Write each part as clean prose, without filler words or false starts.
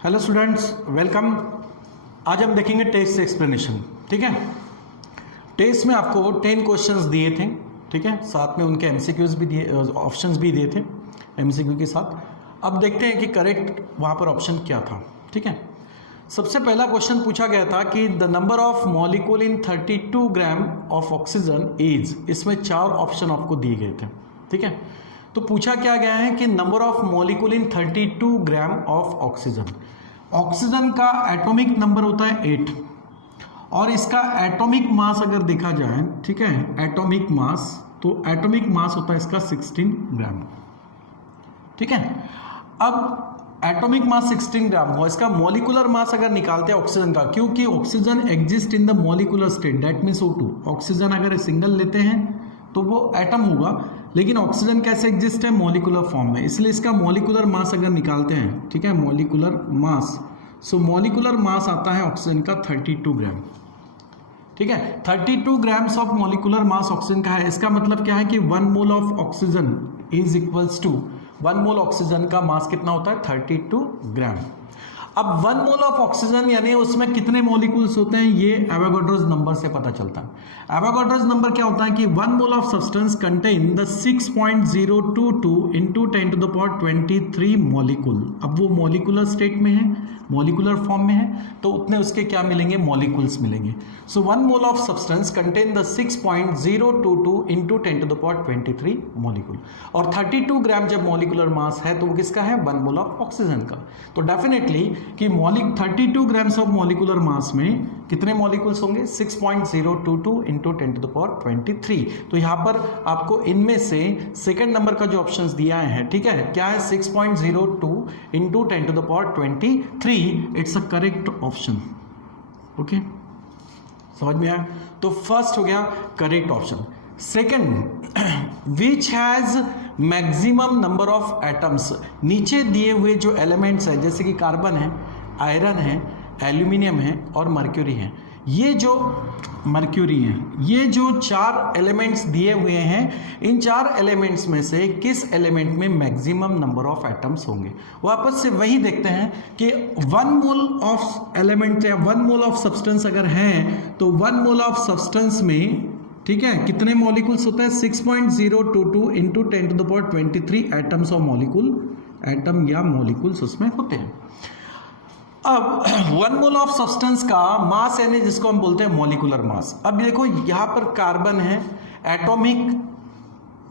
Hello students, welcome. आज हम देखेंगे टेस्ट एक्सप्लेनेशन। ठीक है, टेस्ट में आपको 10 क्वेश्चंस दिए थे। ठीक है, साथ में उनके एमसीक्यूज भी दिए, ऑप्शंस भी दिए थे एमसीक्यू के साथ। अब देखते हैं कि करेक्ट वहाँ पर ऑप्शन क्या था। ठीक है, सबसे पहला क्वेश्चन पूछा गया था कि the number of molecule in 32 gram of oxygen is, इसमें 4 ऑप्शन आपको दिए गए थे। ठीक है, तो पूछा क्या गया है कि number of molecule in 32 gram of oxygen. Oxygen का एटॉमिक नंबर होता है 8 और इसका एटॉमिक मास अगर देखा जाए, ठीक है, एटॉमिक मास, तो एटॉमिक मास होता है इसका 16 ग्राम। ठीक है, अब एटॉमिक मास 16 ग्राम हो, इसका मॉलिकुलर मास अगर निकालते हैं ऑक्सीजन का, क्योंकि oxygen exist in the molecular state, that means O2। Oxygen अगर सिंगल लेते हैं तो वो एटम होगा, लेकिन ऑक्सीजन कैसे एग्जिस्ट है? मॉलिकुलर फॉर्म में। इसलिए इसका मॉलिकुलर मास अगर निकालते हैं, ठीक है, मॉलिकुलर मास, सो मॉलिकुलर मास आता है ऑक्सीजन का 32 ग्राम। ठीक है, 32 grams of molecular mass oxygen का है। इसका मतलब क्या है कि 1 mole of oxygen is equals to 1 mole oxygen का मास कितना होता है? 32 ग्राम। अब 1 मोल ऑफ ऑक्सीजन यानी उसमें कितने मॉलिक्यूल्स होते हैं, ये एवोगाड्रोस नंबर से पता चलता है। एवोगाड्रोस नंबर क्या होता है कि 1 mole of substance contain the 6.022 into 10 to the power 23 molecule. अब वो मॉलिकुलर स्टेट में है, मॉलिकुलर फॉर्म में है, तो उतने उसके क्या मिलेंगे? मॉलिक्यूल्स मिलेंगे। So 1 mole of substance contain the 6.022 into 10 to the power 23 molecule. और 32 ग्राम जब मॉलिकुलर मास है तो वो किसका है? 1 मोल ऑफ ऑक्सीजन का। तो डेफिनेटली कि 32 ग्राम्स ऑफ मॉलिकुलर मास में कितने मॉलिक्यूल्स होंगे? 6.022 इंटू 10 टू द पावर 23। तो यहाँ पर आपको इनमें से सेकंड नंबर का जो ऑप्शंस दिया है, ठीक है, क्या है? 6.02 into 10 to the power 23। It's a correct option. Okay, समझ में आया? तो फर्स्ट हो गया correct option. Second, which has maximum number of atoms. नीचे दिए हुए जो एलिमेंट्स है, जैसे कि कार्बन है, आयरन है, एल्यूमिनियम है और मर्क्यूरी है, ये जो मर्क्यूरी है, ये जो 4 एलिमेंट्स दिए हुए हैं, इन 4 एलिमेंट्स में से किस एलिमेंट में मैक्सिमम नंबर ऑफ एटम्स होंगे? वापस से वही देखते हैं कि 1 मोल ऑफ एलिमेंट या 1 मोल ऑफ सब्सटेंस अगर है तो 1 मोल ऑफ सब्सटेंस में, ठीक है, कितने मॉलिक्यूल्स होते हैं? 6.022 into 10 to the power 23 atoms of molecule, atom या मॉलिक्यूल्स उसमें होते हैं। अब 1 मोल ऑफ सब्सटेंस का मास यानी जिसको हम बोलते हैं मॉलिकुलर मास। अब देखो यहां पर कार्बन है, एटॉमिक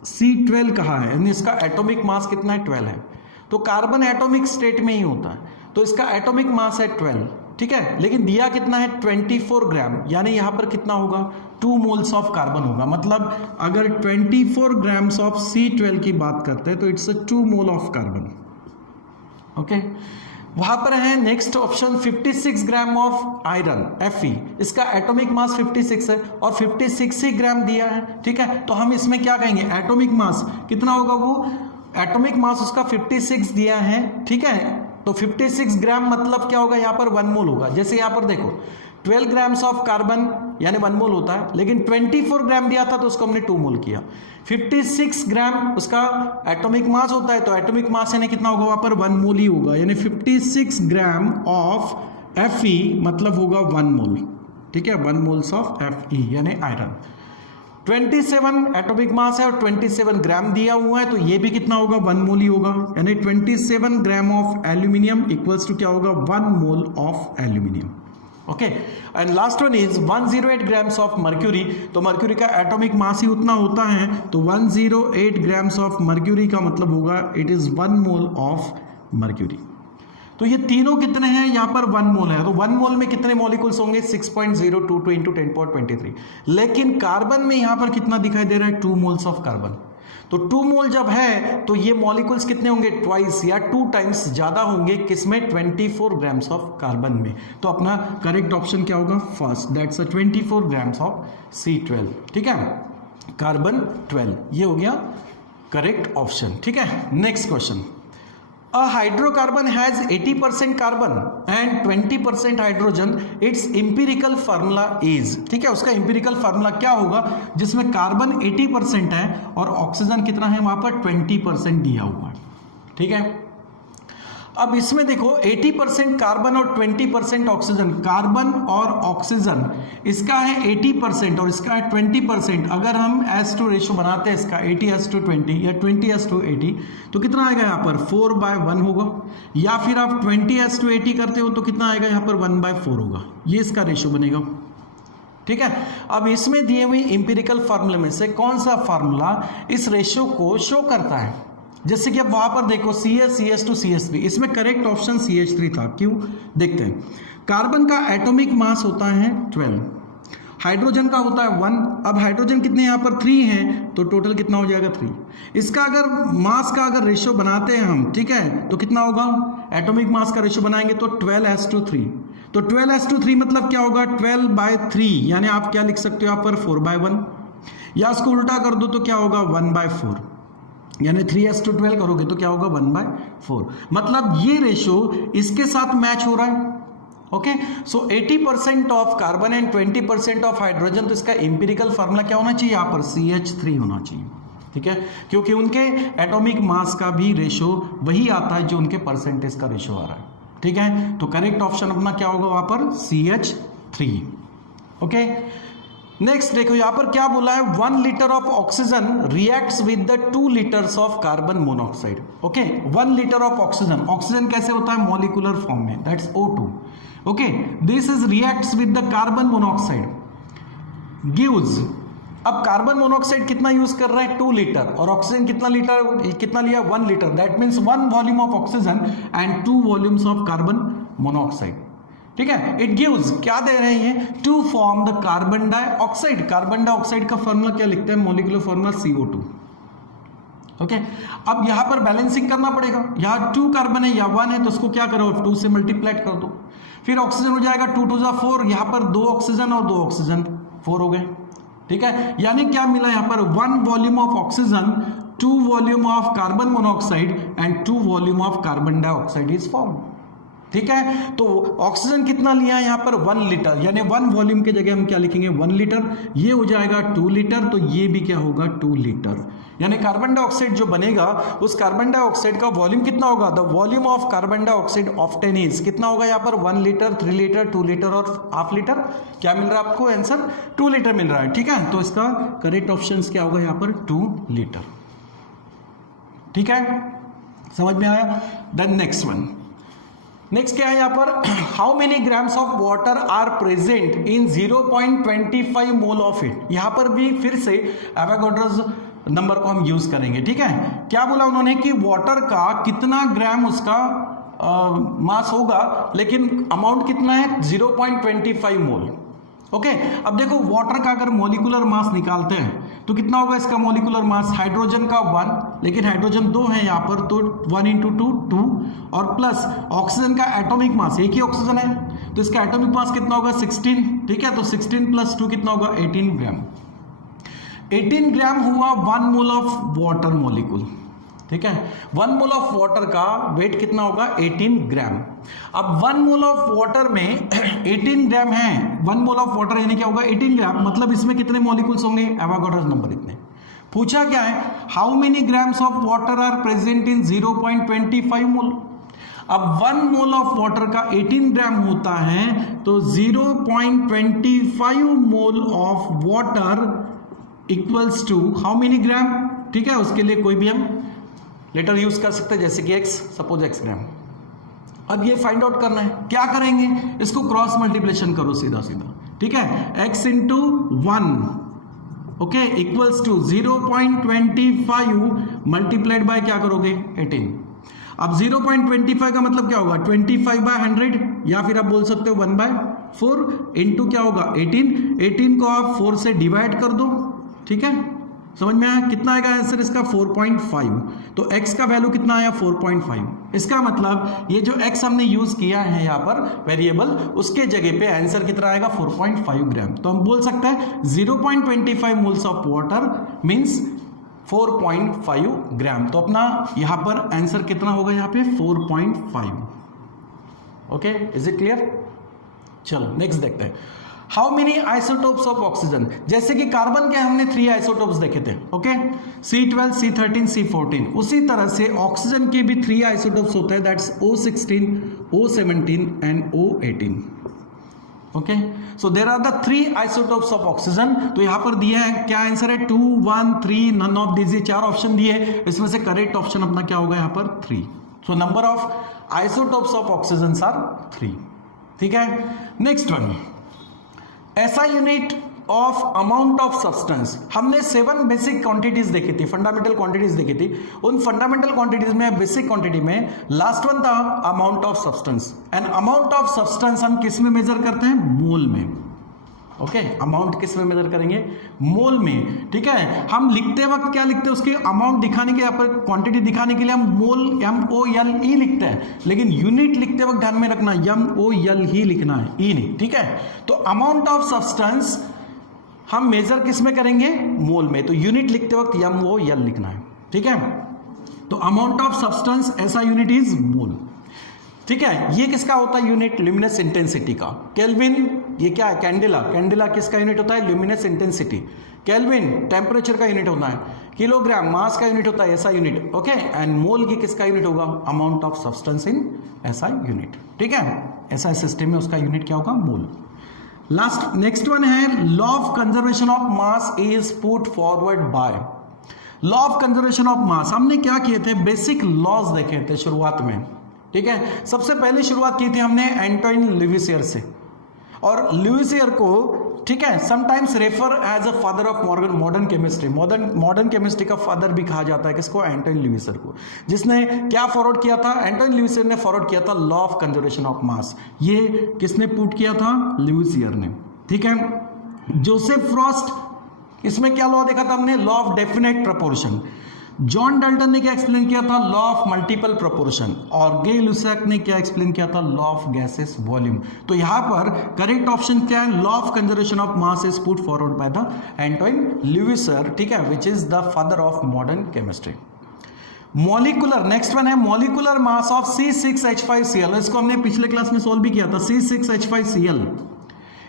C12 कहा है, यानी इसका एटॉमिक मास कितना है? 12 है। तो कार्बन एटॉमिक स्टेट में ही होता है, तो इसका एटॉमिक मास है 12। ठीक है, लेकिन दिया कितना है? 24 ग्राम, यानी यहां पर कितना होगा? 2 मोल्स ऑफ कार्बन होगा। मतलब अगर 24 ग्राम्स ऑफ C12 की बात करते हैं तो it's a 2 mole of carbon. Okay, वहां पर है next option 56 gram of iron Fe। इसका एटॉमिक मास 56 है और 56 ही ग्राम दिया है। ठीक है, तो हम इसमें क्या कहेंगे? एटॉमिक मास कितना होगा? वो एटॉमिक मास उसका 56 दिया है। ठीक है, तो 56 ग्राम मतलब क्या होगा? यहाँ पर 1 मोल होगा। जैसे यहाँ पर देखो 12 ग्राम्स ऑफ कार्बन यानी 1 मोल होता है, लेकिन 24 ग्राम दिया था तो उसको हमने 2 मोल किया। 56 ग्राम उसका एटॉमिक मास होता है, तो एटॉमिक मास यानी कितना होगा? वहां पर 1 मोल ही होगा, यानी 56 ग्राम ऑफ Fe मतलब होगा 1 मोल। ठीक है, 1 मोल्स ऑफ Fe यानी आयरन। 27 एटॉमिक मास है और 27 ग्राम दिया हुआ है, तो ये भी कितना होगा? 1 मोल ही होगा, यानी 27 gram of aluminium equals to क्या होगा? 1 mole of aluminium. Okay, and last one is 108 grams of mercury. तो मर्क्यूरी का एटॉमिक मास ही उतना होता है, तो 108 ग्राम्स ऑफ मर्क्यूरी का मतलब होगा it is 1 mole of mercury. तो ये तीनों कितने हैं? यहाँ पर 1 मोल है, तो 1 मोल में कितने मॉलिक्यूल्स होंगे? 6.022 इंटू 10 पावर 23। लेकिन कार्बन में यहाँ पर कितना दिखाई दे रहा है? 2 मोल्स ऑफ कार्बन। तो 2 मोल जब है तो ये मॉलिक्यूल्स कितने होंगे? ट्वाइस या 2 टाइम्स ज्यादा होंगे, किसमें? 24 ग्राम्स ऑफ कार्बन में। तो अपना करेक्ट ऑप्शन क्या होगा? First, that's 24 grams of C12। ठीक है, कार्बन 12, ये हो गया करेक्ट ऑप्शन। ठीक है, next question. A hydrocarbon has 80% carbon and 20% hydrogen. Its empirical formula is, ठीक है, उसका empirical formula क्या होगा? जिसमें कार्बन 80% है और ऑक्सीजन कितना है? वहां पर 20% दिया हुआ है। ठीक है, अब इसमें देखो 80% कार्बन और 20% ऑक्सीजन, कार्बन और ऑक्सीजन इसका है 80% और इसका है 20%। अगर हम S2 रेशो बनाते हैं इसका 80:20 या 20:80 तो कितना आएगा यहाँ पर 4/1 होगा, या फिर आप 20:80 करते हो तो कितना आएगा यहाँ पर 1/4 होगा। ये इसका रेशो बनेगा, ठीक है। अब इसमें दिए हुए इंपिरिकल फार्मूले में से कौन सा फार्मूला इस रेशो को शो करता है? जैसे कि अब वहां पर देखो CH CH2 CH3, इसमें करेक्ट ऑप्शन CH3 था। क्यों? देखते हैं। कार्बन का एटॉमिक मास होता है 12, हाइड्रोजन का होता है 1। अब हाइड्रोजन कितने यहाँ पर 3 हैं, तो टोटल कितना हो जाएगा 3। इसका अगर मास का अगर रेशो बनाते हैं हम, ठीक है, तो कितना होगा? एटॉमिक मास का रेशो बनाएंगे तो 12:3। तो 12:3 मतलब क्या होगा? 12/3, यानी आप क्या लिख सकते हो यहाँ पर 4/1, या इसको उल्टा कर दो तो क्या होगा 1/4, यानी 3:12 करोगे तो क्या होगा 1/4। मतलब ये रेशो इसके साथ मैच हो रहा है। Okay, so 80% of carbon and 20% of hydrogen, तो इसका इंपिरिकल फार्मूला क्या होना चाहिए? यहाँ पर CH3 होना चाहिए, ठीक है, क्योंकि उनके एटॉमिक मास का भी रेशो वही आता है जो उनके परसेंटेज का रेशो आ रहा है, ठीक है। तो करेक्ट ऑप्शन अपना क्या होगा वहां पर? CH3। ओके, नेक्स्ट देखो यहां पर क्या बोला है, 1 litre of oxygen reacts with the 2 litres of carbon monoxide. Okay, 1 litre of oxygen, oxygen कैसे होता है? मॉलिक्यूलर फॉर्म में, that's O2। Okay, this is reacts with the carbon monoxide, gives. अब कार्बन मोनोऑक्साइड कितना यूज कर रहा है? 2 litre, और ऑक्सीजन कितना लिया? 1 litre. That means 1 volume of oxygen and 2 volumes of carbon monoxide, ठीक है। इट गिव्स, क्या दे रहे हैं? To form the carbon dioxide. Carbon dioxide का फॉर्मूला क्या लिखते हैं? Molecular formula CO2। ओके, अब यहां पर बैलेंसिंग करना पड़ेगा। यहां 2 कार्बन है या 1 है, तो उसको क्या करो? 2 से मल्टीप्लाई कर दो। फिर ऑक्सीजन हो जाएगा 2 2 4, यहां पर 2 ऑक्सीजन और 2 ऑक्सीजन 4 हो गए, ठीक है। यानी क्या मिला यहां पर? 1 volume of oxygen, 2 volume of carbon monoxide and 2 volume of carbon dioxide is form, ठीक है। तो ऑक्सीजन कितना लिया है यहाँ पर? 1 लीटर, यानी 1 वॉल्यूम की जगह हम क्या लिखेंगे? 1 लीटर। ये हो जाएगा 2 लीटर, तो ये भी क्या होगा? 2 लीटर। यानी कार्बन डाइऑक्साइड जो बनेगा, उस कार्बन डाइऑक्साइड का वॉल्यूम कितना होगा? The volume of carbon dioxide often is, कितना होगा यहाँ पर? 1 लीटर, 3 लीटर, 2 लीटर और हाफ लीटर। क्या मिल रहा है आपको आंसर? 2 लीटर मिल रहा है, ठीक है। तो इसका करेक्ट ऑप्शन क्या होगा यहाँ पर? 2 लीटर, ठीक है। समझ में आया? देन नेक्स्ट वन, नेक्स्ट क्या है यहाँ पर? How many grams of water are present in 0.25 mole of it. यहाँ पर भी फिर से एवोगाड्रोस नंबर को हम यूज करेंगे, ठीक है। क्या बोला उन्होंने कि वाटर का कितना ग्राम उसका मास होगा, लेकिन अमाउंट कितना है? 0.25 मोल। ओके, अब देखो वाटर का अगर मॉलिक्यूलर मास निकालते हैं तो कितना होगा इसका मॉलिक्यूलर मास? हाइड्रोजन का 1, लेकिन हाइड्रोजन 2 है यहाँ पर, तो 1 × 2 2, और प्लस ऑक्सीजन का एटॉमिक मास, एक ही ऑक्सीजन है, तो इसका एटॉमिक मास कितना होगा? 16, ठीक है। तो 16 + 2 कितना होगा? 18 ग्राम। 18 ग्राम हुआ 1 मोल ऑफ वाटर मॉलिक्यूल, ठीक है। 1 मोल ऑफ वाटर का वेट कितना होगा? 18 ग्राम। अब 1 मोल ऑफ वाटर में 18 ग्राम है, 1 मोल ऑफ वाटर यानी क्या होगा? 18 ग्राम, मतलब इसमें कितने मॉलिक्यूल्स होंगे? एवोगाड्रोस नंबर इतने। पूछा क्या है? How many grams of water are present in 0.25 mole. अब 1 मोल ऑफ वाटर का 18 ग्राम होता है, तो 0.25 mole of water equals to how many gram, ठीक है। उसके लिए कोई भी हम लेटर यूज कर सकते हैं, जैसे कि x, सपोज x ग्राम। अब ये फाइंड आउट करना है, क्या करेंगे? इसको क्रॉस मल्टीप्लिकेशन करो सीधा सीधा, ठीक है। x × 1, okay, equals to 0.25 multiplied by क्या करोगे? 18। अब 0.25 का मतलब क्या होगा? 25/100, या फिर आप बोल सकते हो 1/4 इंटू क्या होगा? 18 को आप 4 से डिवाइड कर दो, ठीक है। समझ में आया? कितना आएगा आंसर इसका? 4.5। तो x का वैल्यू कितना आया? 4.5। इसका मतलब ये जो x हमने यूज किया है यहाँ पर वेरिएबल, उसके जगह पे आंसर कितना आएगा? 4.5 ग्राम। तो हम बोल सकते हैं 0.25 मोल्स ऑफ वाटर मीन्स 4.5 ग्राम। तो अपना यहाँ पर आंसर कितना होगा? यहाँ पे 4.5। Okay, is it clear? चलो नेक्स्ट देखते हैं। How many isotopes of oxygen, जैसे कि कार्बन के हमने 3 आइसोटोप्स देखे थे, ओके, C12, C13, C14, उसी तरह से ऑक्सीजन के भी 3 आइसोटोप्स होते हैं, that's O16, O17 and O18, okay. So there are the 3 isotopes of oxygen. तो यहां पर दिया है, क्या आंसर है, 2, 1, 3, नन ऑफ दिस, ये 4 ऑप्शन दिए, इसमें से करेक्ट ऑप्शन अपना क्या होगा यहां पर 3। So number of isotopes of oxygen are 3, ठीक है। नेक्स्ट वन, ऐसा unit of amount of substance, हमने 7 बेसिक क्वांटिटीज देखी थी, फंडामेंटल क्वांटिटीज देखी थी। उन फंडामेंटल क्वांटिटीज में, बेसिक क्वांटिटी में लास्ट वन था amount of substance, and amount of substance हम किस में मेजर करते हैं, मोल में, ओके। अमाउंट किस में मेजर करेंगे, मोल में, ठीक है। हम लिखते वक्त क्या लिखते हैं, उसकी अमाउंट दिखाने के, यहाँ पर क्वांटिटी दिखाने के लिए हम मोल MOLE लिखते हैं, लेकिन यूनिट लिखते वक्त ध्यान में रखना MOL ही लिखना है, ई नहीं, ठीक है। तो अमाउंट ऑफ सब्सटेंस हम मेजर किस में करेंगे, मोल में, तो यूनिट लिखते वक्त MOL लिखना है, ठीक है। तो अमाउंट ऑफ सब्सटेंस ऐसा यूनिट इज मोल, ठीक है। ये किसका होता है यूनिट, ल्यूमिनस इंटेंसिटी का। केल्विन, ये क्या है, कैंडेला, कैंडेला किसका यूनिट होता है, ल्यूमिनस इंटेंसिटी। केल्विन टेम्परेचर का यूनिट होता है, किलोग्राम मास का यूनिट होता है ऐसा यूनिट, ओके। एंड मोल की किसका यूनिट होगा, अमाउंट ऑफ सब्सटेंस इन ऐसा यूनिट, ठीक है। ऐसा सिस्टम में उसका यूनिट क्या होगा, मोल। लास्ट नेक्स्ट वन है, law of conservation of mass is put forward bye. Law of conservation of मास, हमने क्या किए थे, बेसिक लॉज देखे थे शुरुआत में, ठीक है। सबसे पहले शुरुआत की थी हमने एंटोइन लुइसियर से, और लुइसियर को, ठीक है, sometimes refer as a father of modern chemistry, modern chemistry का फादर भी कहा जाता है किसको, एंटोइन लुइसियर को। जिसने क्या फॉरवर्ड किया था, एंटोइन लुइसियर ने फॉरवर्ड किया था लॉ ऑफ कंजर्वेशन ऑफ मास। ये किसने पुट किया था, लुइसियर ने, ठीक है। जोसेफ फ्रॉस्ट, इसमें क्या लॉ देखा था हमने, law of definite proportion. John Dalton ने क्या एक्सप्लेन किया था, लॉ ऑफ मल्टीपल प्रोपोर्शन। और गे लुसाक ने क्या एक्सप्लेन किया था, लॉ ऑफ गैसेस वॉल्यूम। तो यहां पर करेक्ट ऑप्शन क्या है, law of conservation of mass is put forward by the Antoine Lavoisier, ठीक है, which is the father of modern chemistry. Molecular, next one है मॉलिकुलर मास ऑफ C6H5Cl। इसको हमने पिछले क्लास में सोल्व भी किया था, C6H5Cl।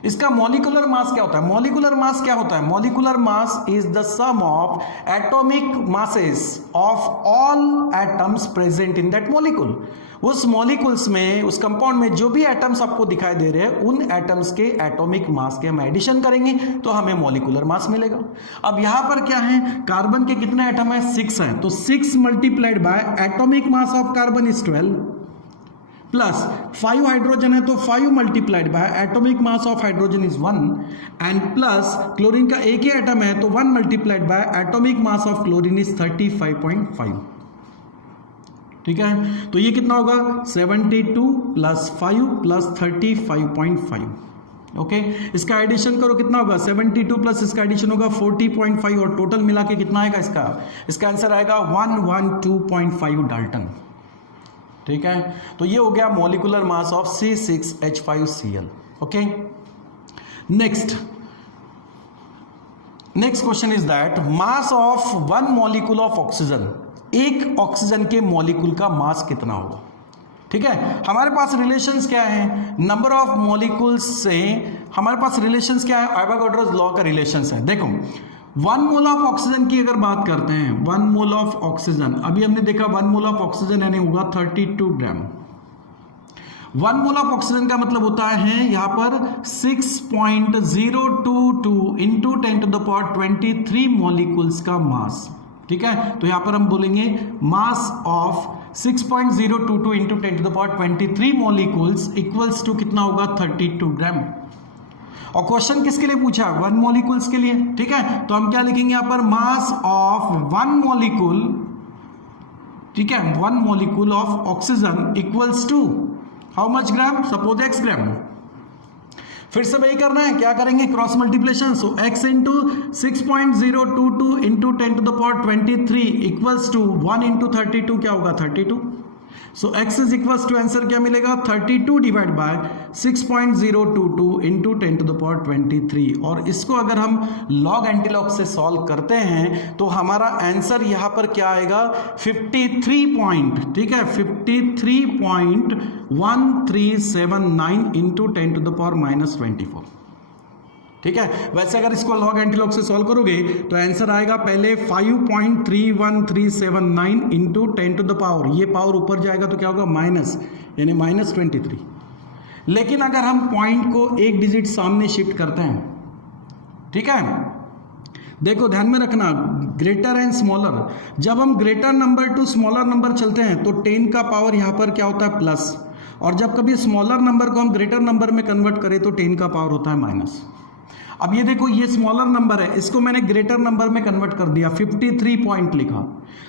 इसका मॉलिकुलर मास क्या होता है, मॉलिकुलर मास क्या होता है, molecular mass is the sum of atomic masses of all atoms present in that molecule. उस मॉलिक्यूल्स में, उस कंपाउंड में जो भी एटम्स आपको दिखाई दे रहे हैं, उन एटम्स के एटॉमिक मास के हम एडिशन करेंगे तो हमें मॉलिकुलर मास मिलेगा। अब यहां पर क्या है, कार्बन के कितने एटम है, 6 है, तो 6 multiplied by atomic mass of carbon is 12 plus 5 hydrogen है तो 5 multiplied by atomic mass of hydrogen is 1 and plus chlorine का एक ही एटम है तो 1 multiplied by atomic mass of chlorine is 35.5, ठीक है। तो ये कितना होगा, 72 प्लस 5 प्लस 35.5, ओके। इसका एडिशन करो, कितना होगा, 72 प्लस इसका एडिशन होगा 40.5, और टोटल मिला के कितना आएगा इसका आंसर आएगा 112.5 डाल्टन, ठीक है। तो ये हो गया molecular mass of C6H5Cl, okay. Next question is that mass of 1 molecule of oxygen, एक ऑक्सीजन के मॉलिक्यूल का मास कितना होगा, ठीक है। हमारे पास रिलेशंस क्या है, नंबर ऑफ मॉलिक्यूल्स से हमारे पास रिलेशंस क्या है, एवोगाड्रोस लॉ का रिलेशंस है। देखो 1 मोल ऑफ ऑक्सीजन की अगर बात करते हैं, 1 मोल ऑफ ऑक्सीजन, अभी हमने देखा 1 मोल ऑफ ऑक्सीजन यानी होगा 32 ग्राम। 1 मोल ऑफ ऑक्सीजन का मतलब होता है यहां पर 6.022 इंटू 10⁻23 मॉलिक्यूल्स का मास, ठीक है। तो यहां पर हम बोलेंगे mass of 6.022 into 10⁻23 molecules equals to कितना होगा, 32 ग्राम। और क्वेश्चन किसके लिए पूछा, 1 मॉलिक्यूल्स के लिए, ठीक है। तो हम क्या लिखेंगे यहां पर, मास ऑफ 1 मॉलिक्यूल, ठीक है, 1 molecule of oxygen equals to how much gram, suppose x gram. फिर से वही करना है, क्या करेंगे, cross multiplication. So x into 6.022 into 10⁻23 equals to 1 into 32 क्या होगा, 32। So x is equals to answer क्या मिलेगा, 32 डिवाइड बाय 6.022 इंटू 10⁻23। और इसको अगर हम लॉग एंटीलॉग से सॉल्व करते हैं तो हमारा आंसर यहां पर क्या आएगा, 53 पॉइंट, ठीक है, 53.1379 इंटू 10⁻⁻24, ठीक है। वैसे अगर इसको लॉग एंटी लॉग से सॉल्व करोगे तो आंसर आएगा पहले 5.31379 इंटू 10 टू द पावर, ये पावर ऊपर जाएगा तो क्या होगा माइनस, यानी -23। लेकिन अगर हम पॉइंट को एक डिजिट सामने शिफ्ट करते हैं, ठीक है, देखो ध्यान में रखना ग्रेटर एंड स्मॉलर, जब हम greater number two smaller number चलते हैं तो 10 का पावर यहाँ पर क्या होता है प्लस, और जब कभी स्मॉलर नंबर को हम ग्रेटर नंबर में कन्वर्ट करें तो 10 का पावर होता है माइनस। अब ये देखो ये स्मॉलर नंबर है, इसको मैंने ग्रेटर नंबर में कन्वर्ट कर दिया, 53 पॉइंट लिखा,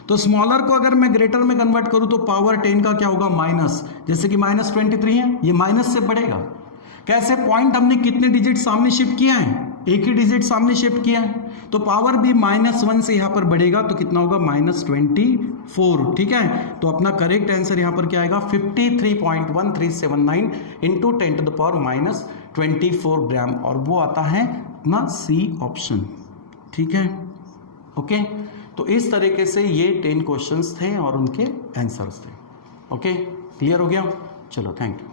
तो स्मॉलर को अगर मैं ग्रेटर में कन्वर्ट करूं तो पावर 10 का क्या होगा माइनस, जैसे कि -23 है, ये माइनस से बढ़ेगा। कैसे, पॉइंट हमने कितने डिजिट सामने शिफ्ट किया है, एक ही डिजिट सामने शिफ्ट किया है, तो पावर भी -1 से यहां पर बढ़ेगा तो कितना होगा -24, ठीक है। तो अपना करेक्ट आंसर यहां पर क्या आएगा 53.1379 इंटू 10 टू द पावर -24 ग्राम, और वो आता है अपना सी ऑप्शन, ठीक है, ओके। तो इस तरीके से ये 10 क्वेश्चंस थे और उनके आंसर्स थे, ओके, क्लियर हो गया, चलो थैंक यू।